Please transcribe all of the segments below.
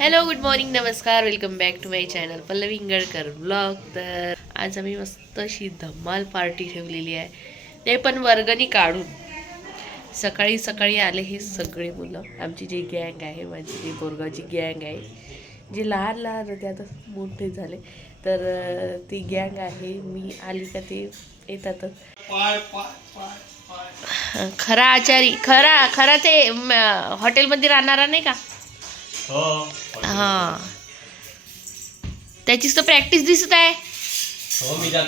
Hello good morning नमस्कार welcome back to my channel Pallavi Ingalkar blog. तर आज आम्ही मस्त अशी धमाल पार्टी ठेवलेली आहे, ते पण वर्गणी काढून. सकाळी सकाळी आले हे सगळे मुलं, आमची जी गँग आहे, माझी जी बोरगावची गँग आहे, जे लहान लहान होते आता मोठे झाले, तर ती गँग आहे. मी आली का ते येतातच. खरा आचारी खरा ते हॉटेलमध्ये राहणारा नाही का, हा त्याचीच तर प्रॅक्टिस दिसत आहे.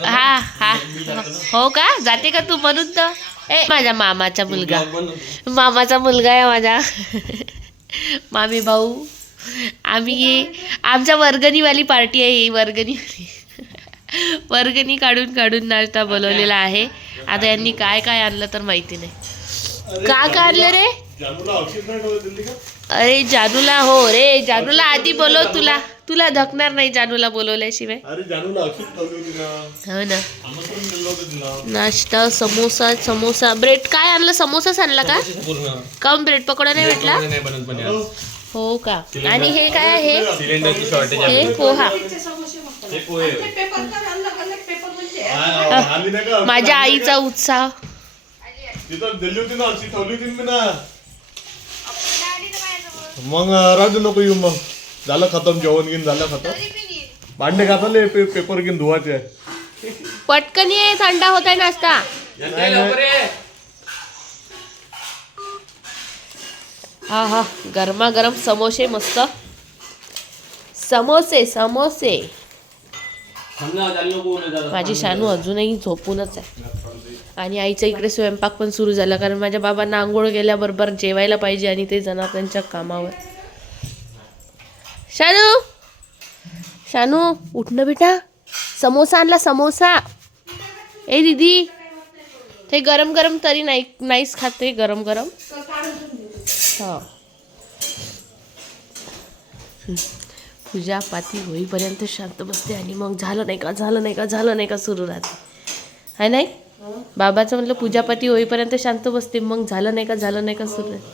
हा हा हो का, जाते का तू? म्हणून तर माझा मामाचा मुलगा आहे माझा मामी भाऊ. आम्ही आमच्या वर्गणीवाली पार्टी आहे ही, वर्गणी काढून काढून नाश्ता बोलवलेला आहे. आता यांनी काय काय आणलं तर माहिती नाही. का आणलं रे? अरे जानूला, हो रे जानूला आधी बोलव, तुला धकणार नाही जानूला बोलवल्याशिवाय. हो ना. नाश्ता समोसा ब्रेड काय आणलं? समोसाच आणला का? काऊन ब्रेड पकोडा नाही भेटला? हो का. आणि हे काय आहे? हे पोहा. माझ्या आईचा उत्साह. मग राजू नको येऊ. मग झालं खतम, जेवण घेऊन झालं खतम. भांडे घातले, पेपर घेऊन धुवायचे. पटकन ये, थंडा होत आहे नाश्ता. हा हा, गरमागरम समोसे, मस्त समोसे. माझी शानू अजूनही झोपूनच आहे. आणि आईचा इकडे स्वयंपाक पण सुरू झाला, कारण माझ्या बाबांना आंघोळ गेल्याबरोबर जेवायला पाहिजे आणि ते जाणार त्यांच्या कामावर. शानू उठ ना बेटा, समोसा आणला समोसा. ए दीदी, ते गरम गरम तरी नाहीच खाते, गरम गरम. हा, पूजा पाती होईपर्यंत शांत बसते आणि मग झालं नाही का सुरू राहते. आहे नाही बाबाचं म्हटलं, पूजापाती होईपर्यंत शांत बसते, मग झालं नाही का सुरू राहते.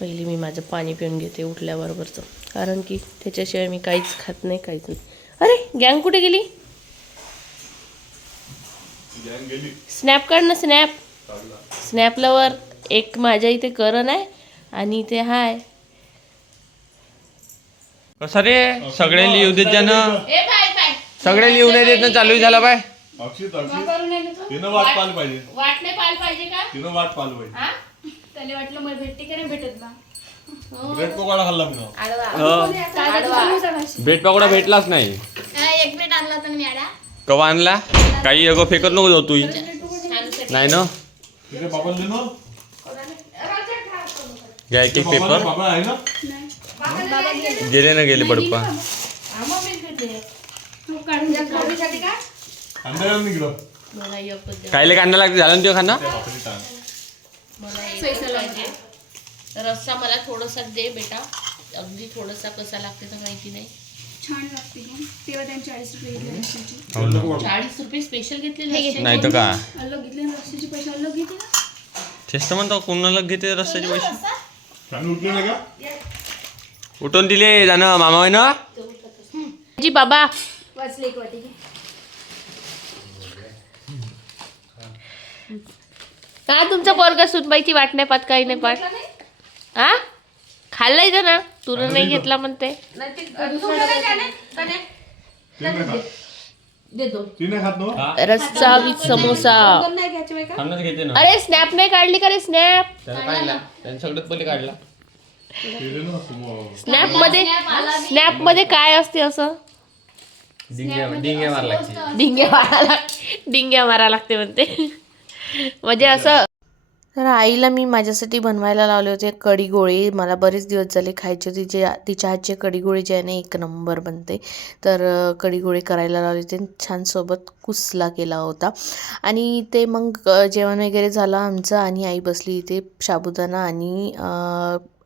पहिली मी माझं पाणी पिऊन घेते उठल्याबरोबरचं, कारण की त्याच्याशिवाय मी काहीच खात नाही, काहीच नाही. अरे गँग कुठे गेली? स्नॅप काढ ना, स्नॅपला वर एक माझ्या इथे करण आहे आणि इथे हाय. कसं रे, सगळे लिहू देत त्यानं, सगळे लिहू नाही देत ना, चालू झाला बाय. तिनं वाट पाहिलं पाहिजे. वाट नाही पाहिलं पाहिजे का? तिनं वाट पाहिलं पाहिजे. त्याला वाटलं मला भेटते का नाही भेटत ना. ब्रेड पकोडा खाल्ला मी. ब्रेड पकोडा भेटलाच नाही. एक प्लेट आणला होता मी आडा. कवा आणला? काही अगो फेकत नको जाऊ तू. नाही ना, तिथे बाबाला दे ना. घ्या एक पेपर. बाबा आहे ना. गेले बडप्पा. अंडा निघलो. मला एकच द्या. कायले कांदा लागते, झालं ना ते खाना. मला एकच पाहिजे. रस्सा मला थोडासा दे बेटा, अगदी थोडासा. कसा लागते तर माहिती नाही. छान लागते पण तेव्हा त्यांनी 40 रुपये घेतले रस्त्याचे. 40 रुपये स्पेशल घेतले. नाही तर का, अलग घेतले ना रस्त्याचे पैसे, अलग घेते ना. तेच तर म्हणतो, कोणाला घेते रस्त्याचे पैसे. चालू उठले नाही का? उठून दिले जाणं मामा होय ना. जी बाबा, वाचले एक वाटी. हा तुमचा पोरगा सुनबाईची वाट नाही पात, काही नाही पात. हा खाल्लाय तर ना, तुला नाही घेतला म्हणते. तिने खात ना. रस्सा विथ समोसा. खाणच घेते ना. अरे स्नॅप नाही काढली का रे? स्नॅप त्यानं सगळ्यात पहिले काढला. स्नॅप मध्ये काय असते असं? डिंग्या मारा लागते म्हणते. म्हणजे असं. तर आईला मी माझ्यासाठी बनवायला लावले होते कढी गोळी. मला बरेच दिवस झाले खायचे होते. तिच्या हातचे कढी गोळी जे आहे ना, एक नंबर बनते. तर कढी गोळी करायला लावले होते. छान सोबत कुसला केला होता. आणि ते मग जेवण वगैरे झालं आमचं, आणि आई बसली इथे साबुदाणा आणि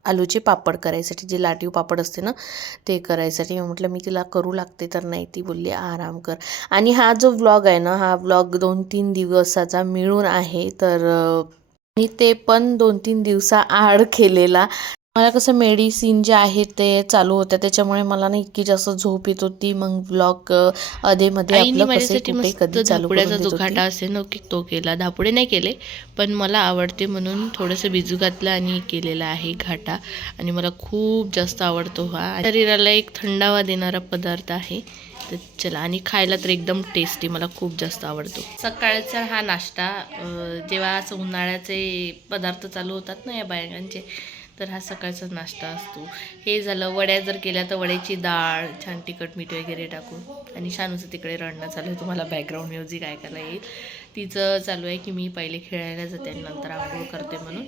आलूचे पापड करायसाठी, जे लाटीव पापड असते ना ते करायसाठी. म्हटलं मी तिला करू लागते, तर नाही, ती बोलली आराम कर. आणि हा जो व्लॉग आहे ना, हा व्लॉग 2-3 दिवसाचा मिळून आहे. तर आणि ते पण 2-3 दिवसाआड केलेला. मला कसं मेडिसिन जे आहे ते चालू होत्या त्याच्यामुळे मला ना इतकी जास्त झोप येत होती. मग ब्लॉग अधेमध्ये आपलं कसं कुठे कधी चालू करून देत होती. असे न की तो केला. धापुडे नाही केले, पण मला आवडते म्हणून थोडंसं भिजू घातलं आणि केलेला आहे घाटा. आणि मला खूप जास्त आवडतो हा. शरीराला एक थंडावा देणारा पदार्थ आहे. तर चला, आणि खायला तर एकदम टेस्टी, मला खूप जास्त आवडतो. सकाळचा हा नाश्ता जेव्हा असं उन्हाळ्याचे पदार्थ चालू होतात ना या बायकांचे, तर हा सकाळचा नाश्ता असतो. हे झालं. वड्या जर केल्या तर वड्याची डाळ, छान तिखट मीठ वगैरे टाकून. आणि शानूचं तिकडे रडणं चालू आहे, तुम्हाला बॅकग्राऊंड म्युझिक ऐकायला येईल. तिचं चालू आहे की मी पहिले खेळायला जाते आणि नंतर आंघोळ करते म्हणून.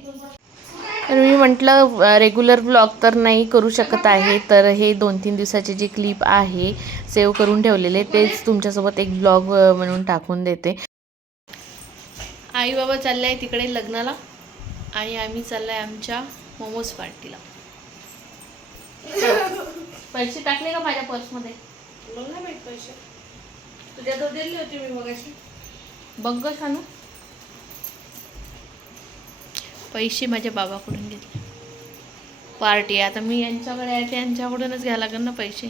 तर मी म्हटलं रेग्युलर ब्लॉग तर नाही करू शकत आहे, तर हे 2-3 दिवसाचे जे क्लिप आहे सेव्ह करून ठेवलेले तेच तुमच्यासोबत एक ब्लॉग म्हणून टाकून देते. आई बाबा चालले आहे तिकडे लग्नाला आणि आम्ही चाललो आहे आमच्या मोमोज पार्टीला. पैसे टाकले का माझ्या पर्समध्ये? मला माहित पैसे तुझ्या तो दिली होती मी मगाशी. बघ शानू, पैसे माझ्या बाबाकडून घेतले. पार्टी आता मी यांच्याकडे आहे, यांच्याकडूनच घ्यायला लागेल ना पैसे.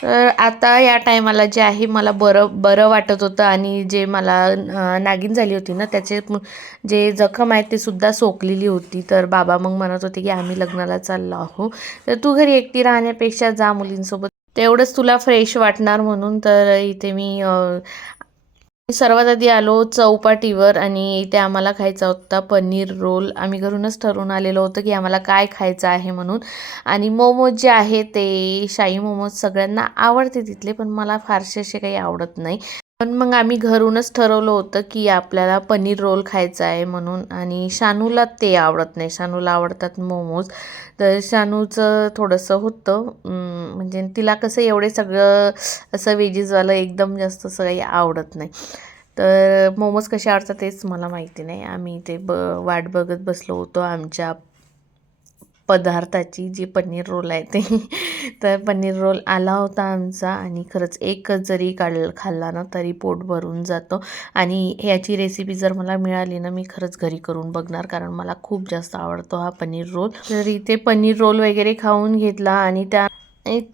तर आता या टायमाला जे आहे मला बरं वाटत होतं आणि जे मला नागिन झाली होती ना त्याचे जे जखम आहेत ते सुद्धा सोकलेली होती. तर बाबा मग म्हणत होते की आम्ही लग्नाला चाललो आहो, तर तू घरी एकटी राहण्यापेक्षा जा मुलींसोबत, तेवढंच तुला फ्रेश वाटणार म्हणून. तर इथे मी सर्वात आधी आलो चौपाटीवर आणि इथे आम्हाला खायचा होता पनीर रोल. आम्ही घरूनच ठरवून आलेलो होतं की आम्हाला काय खायचं आहे म्हणून. आणि मोमोज जे आहे ते शाही मोमोज सगळ्यांना आवडते तिथले, पण मला फारसे असे काही आवडत नाही. पण मग आम्ही घरूनच ठरवलं होतं की आपल्याला पनीर रोल खायचा आहे म्हणून. आणि शानूला ते आवडत नाही, शानूला आवडतात मोमोज. तर शानूचं थोडंसं होतं म्हणजे तिला कसं एवढे सगळं असं व्हेजीजवालं एकदम जास्त असं काही आवडत नाही. तर मोमोज कसे आवडतात तेच मला माहिती नाही. आम्ही ते वाट बघत बसलो होतो आमच्या पदार्थाची, जी पनीर रोल आहे ते. तर पनीर रोल आला होता आमचा आणि खरंच एकच जरी खाल्ला ना तरी पोट भरून जातं. आणि ह्याची रेसिपी जर मला मिळाली ना मी खरंच घरी करून बघणार, कारण मला खूप जास्त आवडतो हा पनीर रोल. तर इथे पनीर रोल वगैरे खाऊन घेतला आणि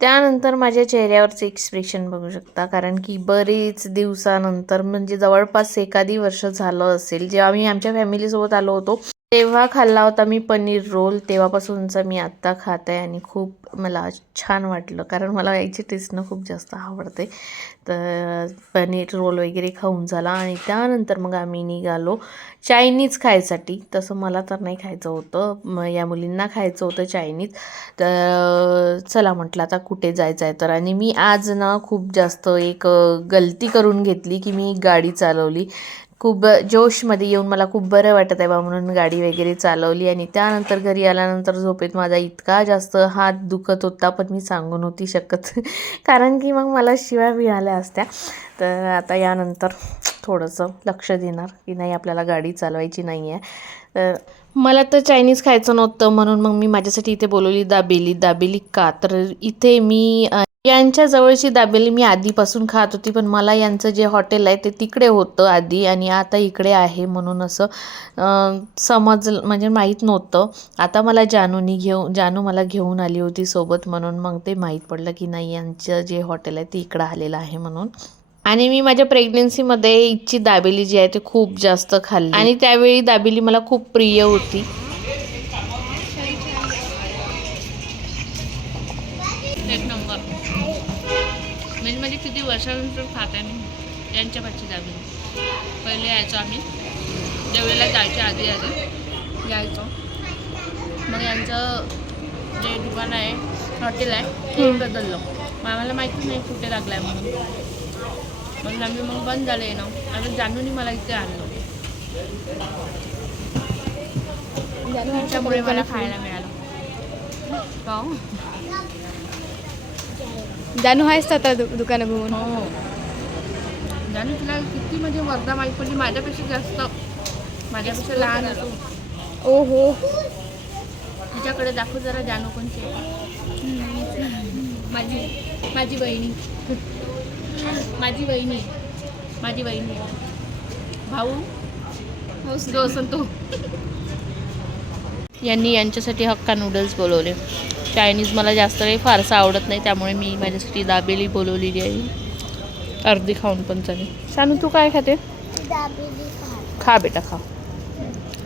त्यानंतर माझ्या चेहऱ्यावरचं एक्सप्रेशन बघू शकता, कारण की बरेच दिवसानंतर म्हणजे जवळपास 1 वर्ष झालं असेल जेव्हा मी आमच्या फॅमिलीसोबत आलो होतो तेव्हा खाल्ला होता मी पनीर रोल. तेव्हापासूनचा मी आत्ता खात आहे आणि खूप मला छान वाटलं, कारण मला याची टेस्टनं खूप जास्त आवडते. तर पनीर रोल वगैरे खाऊन झाला आणि त्यानंतर मग आम्ही निघालो चायनीज खायसाठी. तसं मला तर नाही खायचं होतं, या मुलींना खायचं होतं चायनीज. तर चला म्हटलं आता कुठे जायचं आहे तर. आणि मी आज ना खूप जास्त एक गलती करून घेतली की मी गाडी चालवली. खूप जोशमध्ये येऊन मला खूप बरं वाटत आहे बा म्हणून गाडी वगैरे चालवली. आणि त्यानंतर घरी आल्यानंतर झोपेत माझा इतका जास्त हात दुखत होता, पण मी सांगू नव्हती शकत कारण की मग मला शिव्या मिळाल्या असत्या. तर आता यानंतर थोडंसं लक्ष देणार की नाही आपल्याला गाडी चालवायची नाही आहे. तर मला तर चायनीज खायचं नव्हतं म्हणून मग मी माझ्यासाठी इथे बोलवली दाबेली का, तर इथे मी यांच्या जवळची दाबेली मी आधीपासून खात होती, पण मला यांचं जे हॉटेल आहे ते तिकडे होतं आधी आणि आता इकडे आहे म्हणून असं समजलं, म्हणजे माहीत नव्हतं. आता मला जानू मला घेऊन आली होती सोबत, म्हणून मग ते माहीत पडलं की नाही यांचं जे हॉटेल आहे ते इकडं आलेलं आहे म्हणून. आणि मी माझ्या प्रेग्नेन्सीमध्ये इथची दाबेली जी आहे ती खूप जास्त खाल्ली आणि त्यावेळी दाबेली मला खूप प्रिय होती. एक नंबर म्हणजे किती वर्षानंतर खात आहे मी यांच्या भाची दाबेली. पहिले यायचो आम्ही जेवढ्याला जायच्या आधी यायचो. मग यांचं जे दुकान आहे हॉटेल आहे ते बदललं, मग आम्हाला माहितीच नाही कुठे लागलं आहे म्हणून आम्ही मग बंद झालं ना. आता जानूनी मला इथे आणलं, त्याच्यामुळे मला खायला मिळालं. हो जानू आहेस आता दुकानं बघून. हो जानू तुला किती म्हणजे वर्धा माहीत पडली, माझ्यापेक्षा जास्त, माझ्यापेक्षा लहान असो. ओ हो तिच्याकडे दाखव जरा जानू कोणची आहे. माझी बहिणी माझी बहिणी आहे. भाऊ तो असं तो. यांनी यांच्यासाठी हक्का नूडल्स बोलवले. चायनीज मला जास्त काही फारसं आवडत नाही, त्यामुळे मी माझ्यासाठी दाबेली बोलवलेली आहे. अर्धी खाऊन पण चालेल. शानू तू काय खाते? खा बेटा खा.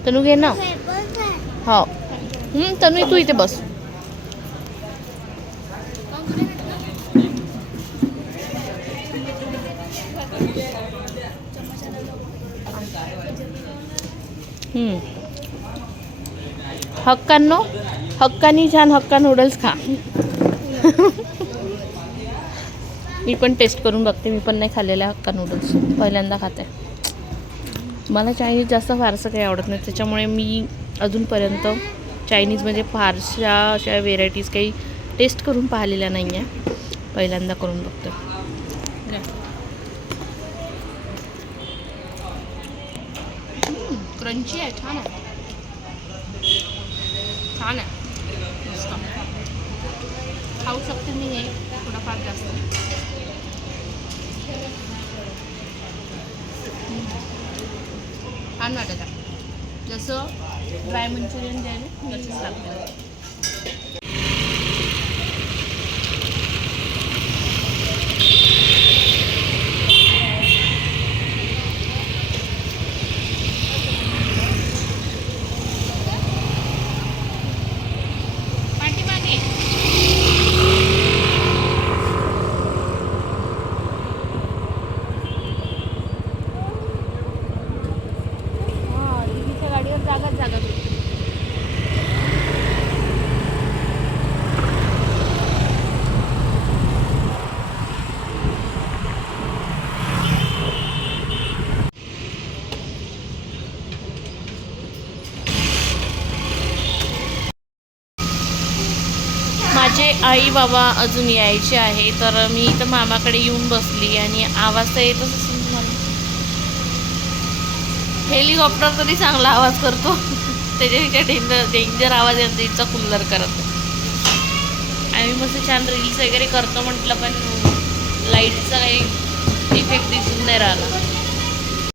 तनू घे ना. हो तनू तू इथे बस. हक्कानी छान हक्का नूडल्स खा. मी पण टेस्ट करून बघते. मी पण नाही खाल्लेल्या हक्का नूडल्स, पहिल्यांदा खाते. मला चायनीज जास्त फारसं काही आवडत नाही, त्याच्यामुळे मी अजूनपर्यंत चायनीजमध्ये फारशा अशा व्हेरायटीज काही टेस्ट करून पाहिलेल्या नाही आहे. पहिल्यांदा करून बघते. क्रंची आहे, छान आहे. छान आहे, मस्त. खाऊ शकते मी हे थोडंफार जास्त. छान वाटत आहे. जसं ड्राय मंचुरियन जे आहे ना तसंच लागतं. माझे आई बाबा अजून यायचे आहे, तर मी इथं मामाकडे येऊन बसली आणि आवाज तर येतच असेल तुम्हाला. हेलिकॉप्टर तरी चांगला आवाज करतो, त्याच्यापेक्षा डेंजर आवाज येतो इथचा कुल्लर करत. आम्ही मस्त छान रील्स वगैरे करतो म्हटलं, पण लाईटचा काही इफेक्ट दिसून नाही राहिला.